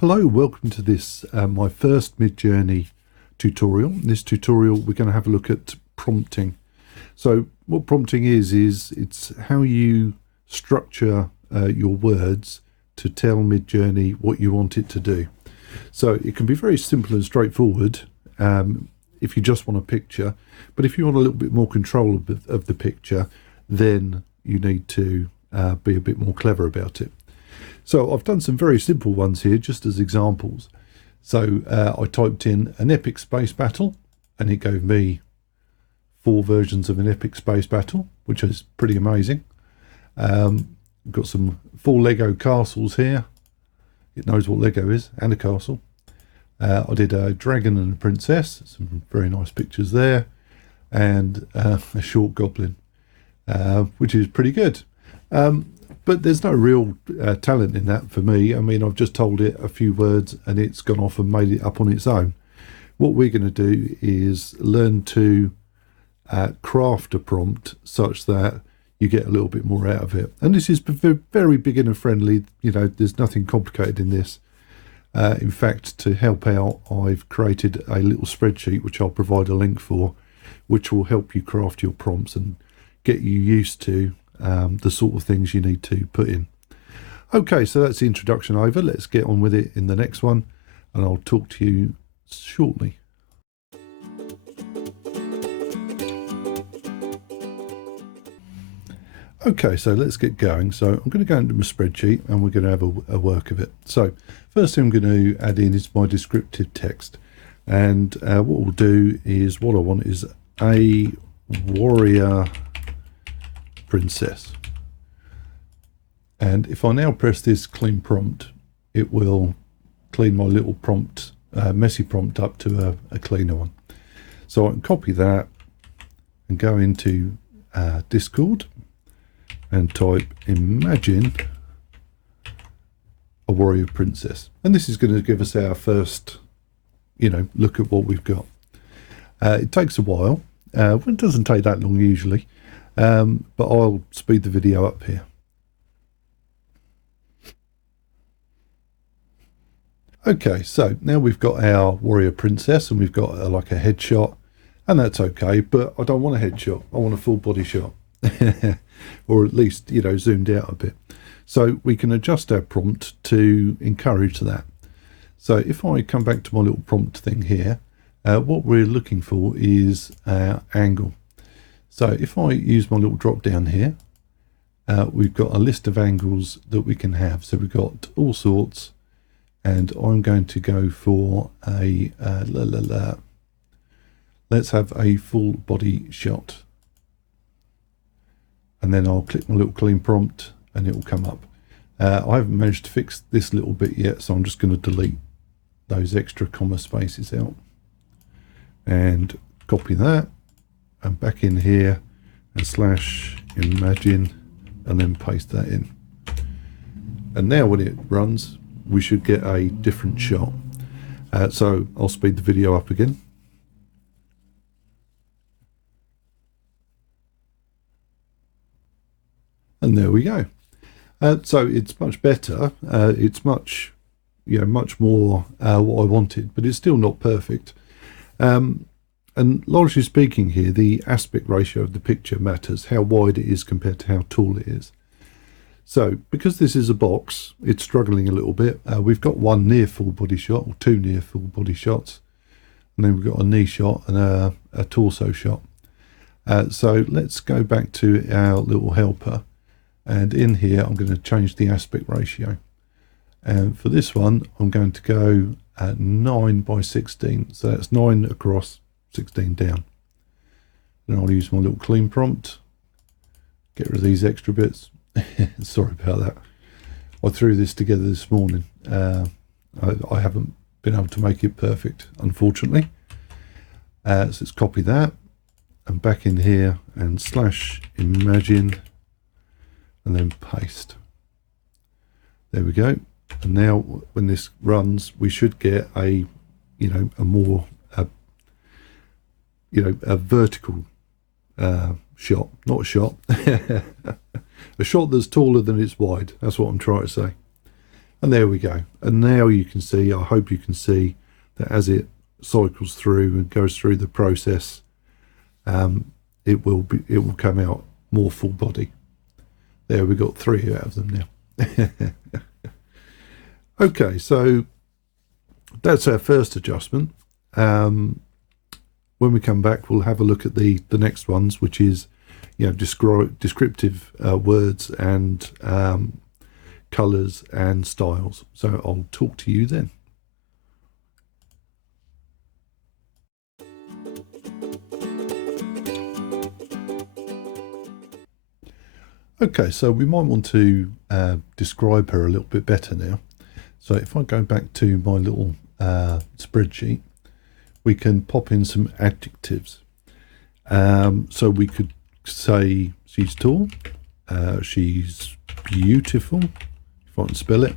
Hello, welcome to this, my first MidJourney tutorial. In this tutorial, we're going to have a look at prompting. So what prompting is it's how you structure your words to tell MidJourney what you want it to do. So it can be very simple and straightforward if you just want a picture, but if you want a little bit more control of the picture, then you need to be a bit more clever about it. So I've done some very simple ones here just as examples. So I typed in an epic space battle and it gave me 4 versions of an epic space battle, which is pretty amazing. Got some 4 Lego castles here. It knows what Lego is, and a castle. I did a dragon and a princess, some very nice pictures there, and a short goblin, which is pretty good. But there's no real talent in that for me. I mean, I've just told it a few words and it's gone off and made it up on its own. What we're going to do is learn to craft a prompt such that you get a little bit more out of it. And this is very beginner friendly. You know, there's nothing complicated in this. In fact, to help out, I've created a little spreadsheet, which I'll provide a link for, which will help you craft your prompts and get you used to the sort of things you need to put in. Okay, so that's the introduction over. Let's get on with it in the next one, and I'll talk to you shortly. Okay, so let's get going. So I'm going to go into my spreadsheet and we're going to have a work of it. So first thing I'm going to add in is my descriptive text. And what we'll do is, what I want is a warrior princess. And if I now press this clean prompt, it will clean my little prompt, messy prompt up to a cleaner one. So I can copy that and go into Discord and type imagine a warrior princess. And this is going to give us our first, look at what we've got. It takes a while. It doesn't take that long usually. But I'll speed the video up here. Okay, so now we've got our warrior princess and we've got like a headshot, and that's okay, but I don't want a headshot. I want a full body shot, or at least, zoomed out a bit. So we can adjust our prompt to encourage that. So if I come back to my little prompt thing here, what we're looking for is our angle. So if I use my little drop down here, we've got a list of angles that we can have. So we've got all sorts, and I'm going to go for a, let's have a full body shot. And then I'll click my little clean prompt and it will come up. I haven't managed to fix this little bit yet, so I'm just going to delete those extra comma spaces out. And copy that. And back in here and slash imagine and then paste that in. And now when it runs, we should get a different shot. So I'll speed the video up again. And there we go. So it's much better. It's much, much more what I wanted, but it's still not perfect. And largely speaking here, the aspect ratio of the picture matters, how wide it is compared to how tall it is. So because this is a box, it's struggling a little bit. We've got 1 near full body shot, or 2 near full body shots. And then we've got a knee shot and a torso shot. So let's go back to our little helper. And in here, I'm going to change the aspect ratio. And for this one, I'm going to go at 9 by 16. So that's 9 across, 16 down. Then I'll use my little clean prompt, get rid of these extra bits. Sorry about that. I threw this together this morning. I haven't been able to make it perfect, unfortunately. So let's copy that and back in here and slash imagine and then paste. There we go. And now when this runs, we should get a more a vertical shot, not a shot, a shot that's taller than it's wide. That's what I'm trying to say. And there we go. And now you can see, I hope you can see that as it cycles through and goes through the process, it will come out more full body. There, we got 3 out of them now. Okay, so that's our first adjustment. When we come back, we'll have a look at the next ones, which is, you know, descriptive words and colours and styles. So I'll talk to you then. Okay, so we might want to describe her a little bit better now. So if I go back to my little spreadsheet, we can pop in some adjectives. So we could say she's tall, she's beautiful, if I can spell it,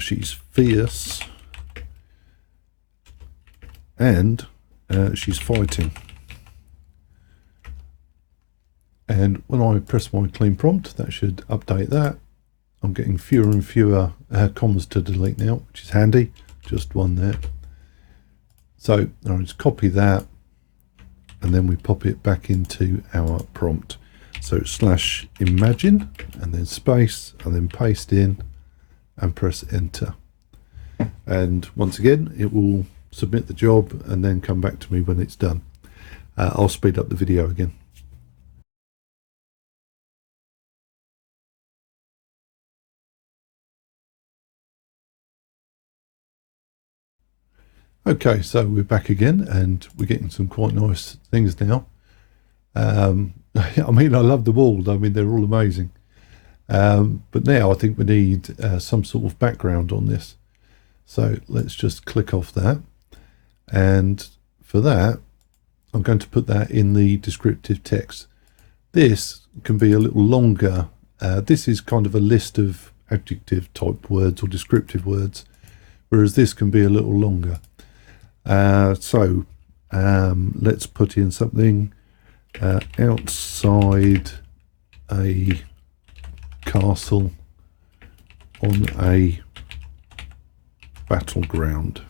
she's fierce, and she's fighting. And when I press my clean prompt, that should update that. I'm getting fewer and fewer commas to delete now, which is handy. Just one there. So I'll just copy that, and then we pop it back into our prompt. So / imagine, and then space, and then paste in, and press enter. And once again, it will submit the job and then come back to me when it's done. I'll speed up the video again. Okay, so we're back again, and we're getting some quite nice things now. I mean, I love them all. I mean, they're all amazing. But now I think we need some sort of background on this. So let's just click off that. And for that, I'm going to put that in the descriptive text. This can be a little longer. This is kind of a list of adjective type words or descriptive words, whereas this can be a little longer. So let's put in something outside a castle on a battleground.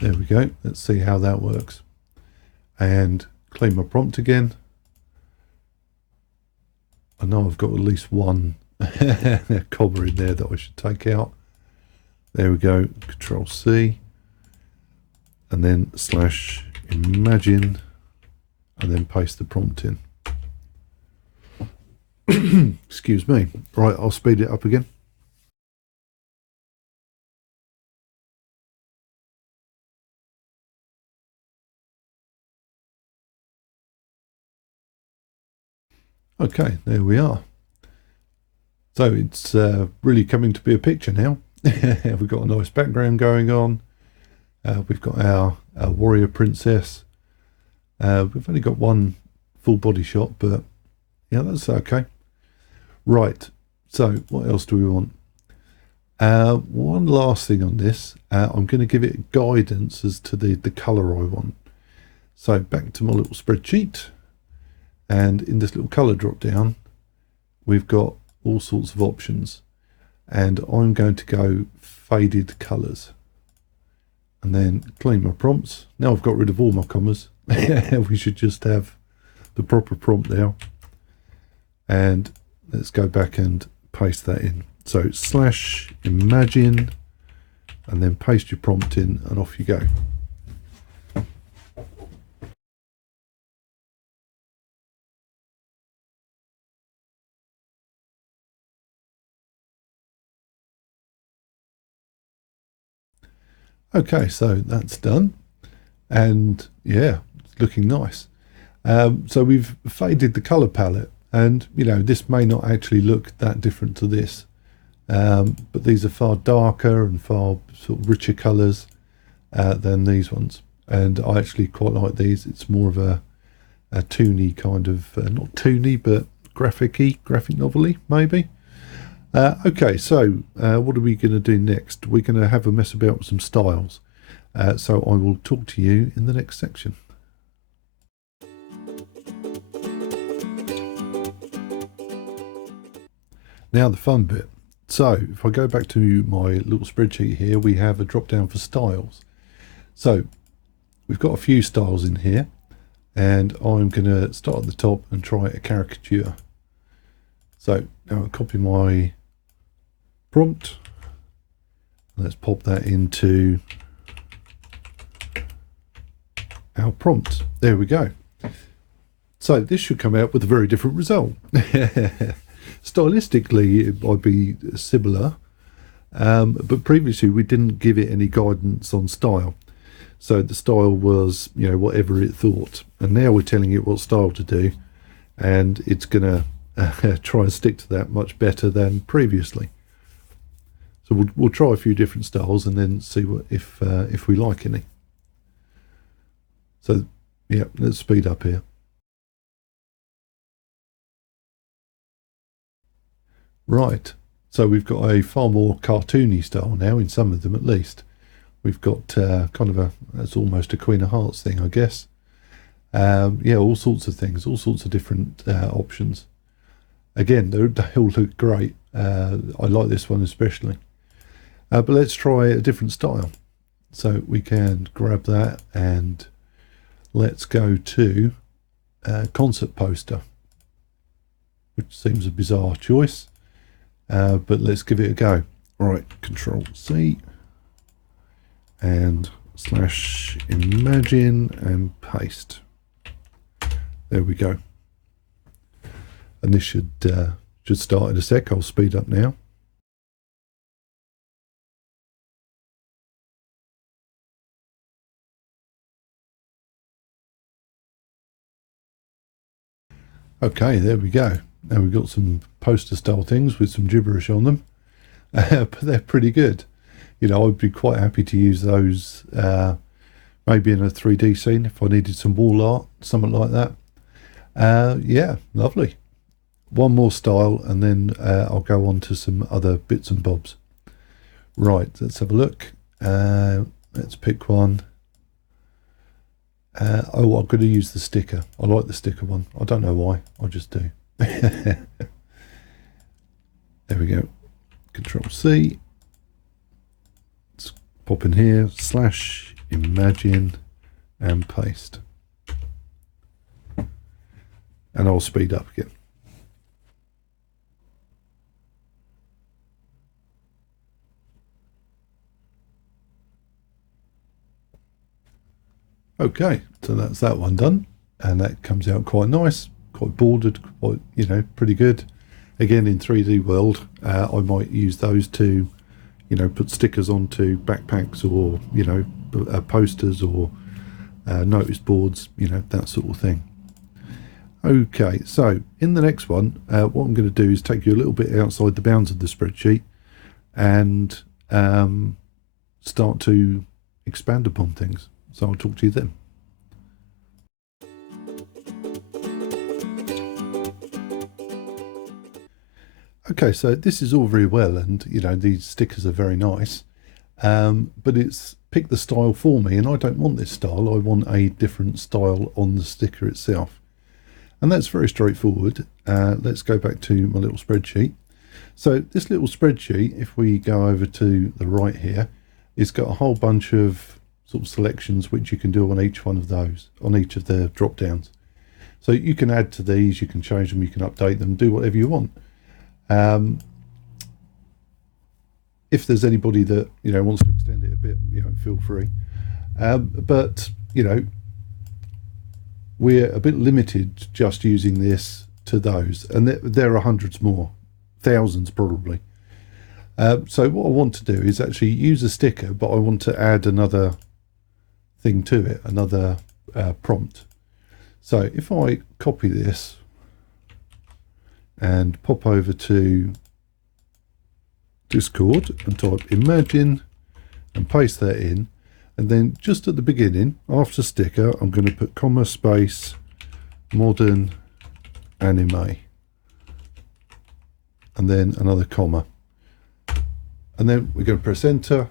There we go. Let's see how that works. And clean my prompt again. I know I've got at least one comma in there that I should take out. There we go, Control C, and then / imagine, and then paste the prompt in. Excuse me. Right, I'll speed it up again. Okay, there we are. So it's really coming to be a picture now. We've got a nice background going on. We've got our warrior princess. We've only got one full body shot, but yeah, that's okay. Right, so what else do we want? One last thing on this. I'm going to give it guidance as to the colour I want. So back to my little spreadsheet, and in this little colour drop down, we've got all sorts of options. And I'm going to go faded colours, and then clean my prompts. Now I've got rid of all my commas. We should just have the proper prompt now. And let's go back and paste that in. So / imagine, and then paste your prompt in, and off you go. Okay, so that's done, and yeah, it's looking nice. So we've faded the color palette, and you know, this may not actually look that different to this, but these are far darker and far sort of richer colors than these ones, and I actually quite like these. It's more of a toony kind of, not toony, but graphic novel-y maybe. Okay, so what are we going to do next? We're going to have a mess about with some styles. So I will talk to you in the next section. Now the fun bit. So if I go back to my little spreadsheet here, we have a drop down for styles. So we've got a few styles in here, and I'm going to start at the top and try a caricature. So now I'll copy my prompt. Let's pop that into our prompt. There we go. So this should come out with a very different result. Stylistically, it might be similar, but previously we didn't give it any guidance on style. So the style was, you know, whatever it thought. And now we're telling it what style to do, and it's going to try and stick to that much better than previously. So we'll try a few different styles and then see what if we like any. So yeah, let's speed up here. Right, so we've got a far more cartoony style now, in some of them at least. We've got kind of that's almost a Queen of Hearts thing, I guess. Yeah, all sorts of things, all sorts of different options. Again, they all look great. I like this one especially. But let's try a different style. So we can grab that and let's go to concert poster, which seems a bizarre choice. But let's give it a go. Right, Control C and /imagine and paste. There we go. And this should start in a sec. I'll speed up now. Okay, there we go. Now we've got some poster style things with some gibberish on them, but they're pretty good. You know, I'd be quite happy to use those maybe in a 3D scene if I needed some wall art, something like that. Yeah, lovely. One more style and then I'll go on to some other bits and bobs. Right, let's have a look. Let's pick one. Oh, I'm going to use the sticker. I like the sticker one. I don't know why. I just do. There we go. Control C. Let's pop in here. /imagine and paste. And I'll speed up again. Okay, so that's that one done, and that comes out quite nice, quite bordered, quite, you know, pretty good. Again, in 3D world, I might use those to, you know, put stickers onto backpacks or, you know, posters or notice boards, you know, that sort of thing. Okay, so in the next one, what I'm going to do is take you a little bit outside the bounds of the spreadsheet and start to expand upon things. So I'll talk to you then. Okay, so this is all very well, and you know these stickers are very nice, but it's picked the style for me, and I don't want this style. I want a different style on the sticker itself, and that's very straightforward. Let's go back to my little spreadsheet. So this little spreadsheet, if we go over to the right here, it's got a whole bunch of sort of selections which you can do on each one of those, on each of the drop downs. So you can add to these, you can change them, you can update them, do whatever you want. If there's anybody that, you know, wants to extend it a bit, you know, feel free. But, you know, we're a bit limited just using this to those, and there are hundreds more, thousands probably. So what I want to do is actually use a sticker, but I want to add another thing to it, another prompt. So if I copy this and pop over to Discord and type imagine and paste that in, and then just at the beginning, after sticker, I'm going to put comma space modern anime and then another comma, and then we're going to press enter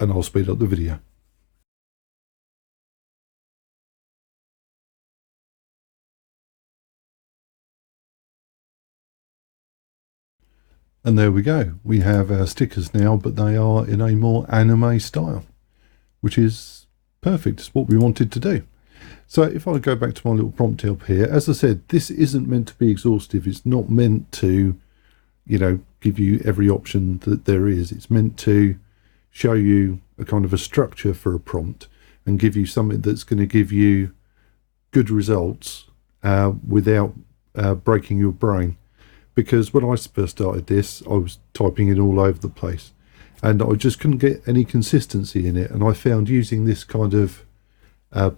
and I'll speed up the video. And there we go. We have our stickers now, but they are in a more anime style, which is perfect. It's what we wanted to do. So if I go back to my little prompt up here, as I said, this isn't meant to be exhaustive. It's not meant to, you know, give you every option that there is. It's meant to show you a kind of a structure for a prompt and give you something that's going to give you good results without breaking your brain. Because when I first started this, I was typing it all over the place and I just couldn't get any consistency in it. And I found using this kind of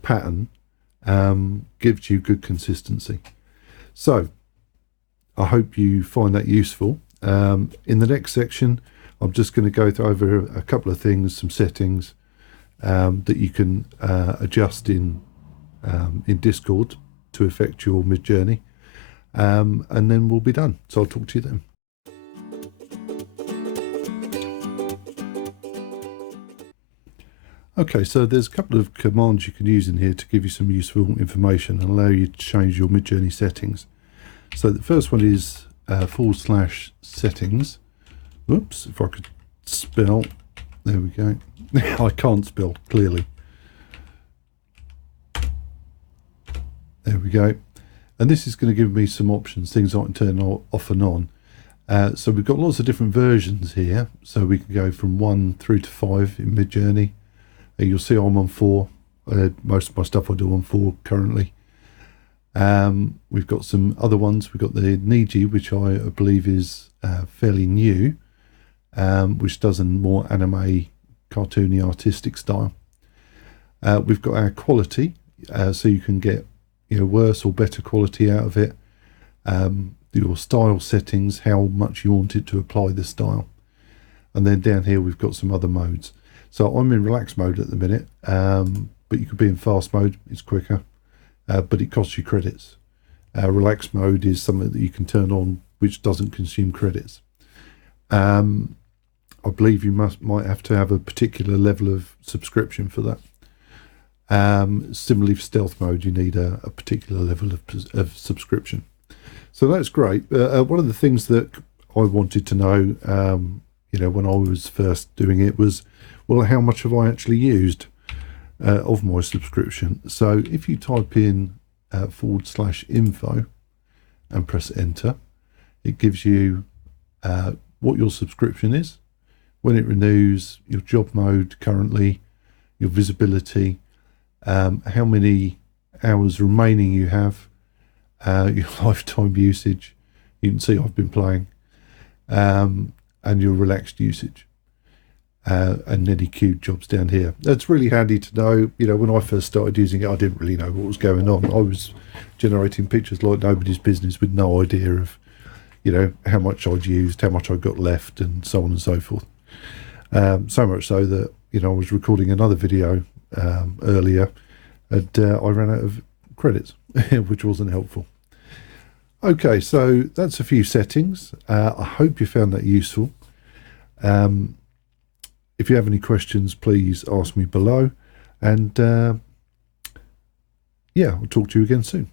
pattern gives you good consistency. So I hope you find that useful. In the next section, I'm just going to go over a couple of things, some settings that you can adjust in Discord to affect your MidJourney. And then we'll be done. So I'll talk to you then. Okay, so there's a couple of commands you can use in here to give you some useful information and allow you to change your MidJourney settings. So the first one is /settings. Whoops, if I could spell. There we go. I can't spell, clearly. There we go. And this is going to give me some options, things I can turn off and on. So we've got lots of different versions here. So we can go from 1 through to 5 in MidJourney. You'll see I'm on 4. Most of my stuff I do on 4 currently. We've got some other ones. We've got the Niji, which I believe is fairly new, which does a more anime, cartoony, artistic style. We've got our quality, so you can get worse or better quality out of it. Your style settings, how much you want it to apply the style. And then down here we've got some other modes. So I'm in relax mode at the minute, but you could be in fast mode, it's quicker, but it costs you credits. Relax mode is something that you can turn on which doesn't consume credits. I believe you might have to have a particular level of subscription for that. Similarly for stealth mode, you need a particular level of subscription. So that's great. One of the things that I wanted to know, when I was first doing it was, well, how much have I actually used of my subscription? So if you type in /info and press enter, it gives you what your subscription is, when it renews, your job mode currently, your visibility, how many hours remaining you have, your lifetime usage. You can see I've been playing, and your relaxed usage, and any queued jobs down here. That's really handy to know. When I first started using it, I didn't really know what was going on. I was generating pictures like nobody's business with no idea of, how much I'd used, how much I got left, and so on and so forth. So much so that, I was recording another video earlier and I ran out of credits, which wasn't helpful. Okay, so that's a few settings. I hope you found that useful. If you have any questions, please ask me below, and I'll talk to you again soon.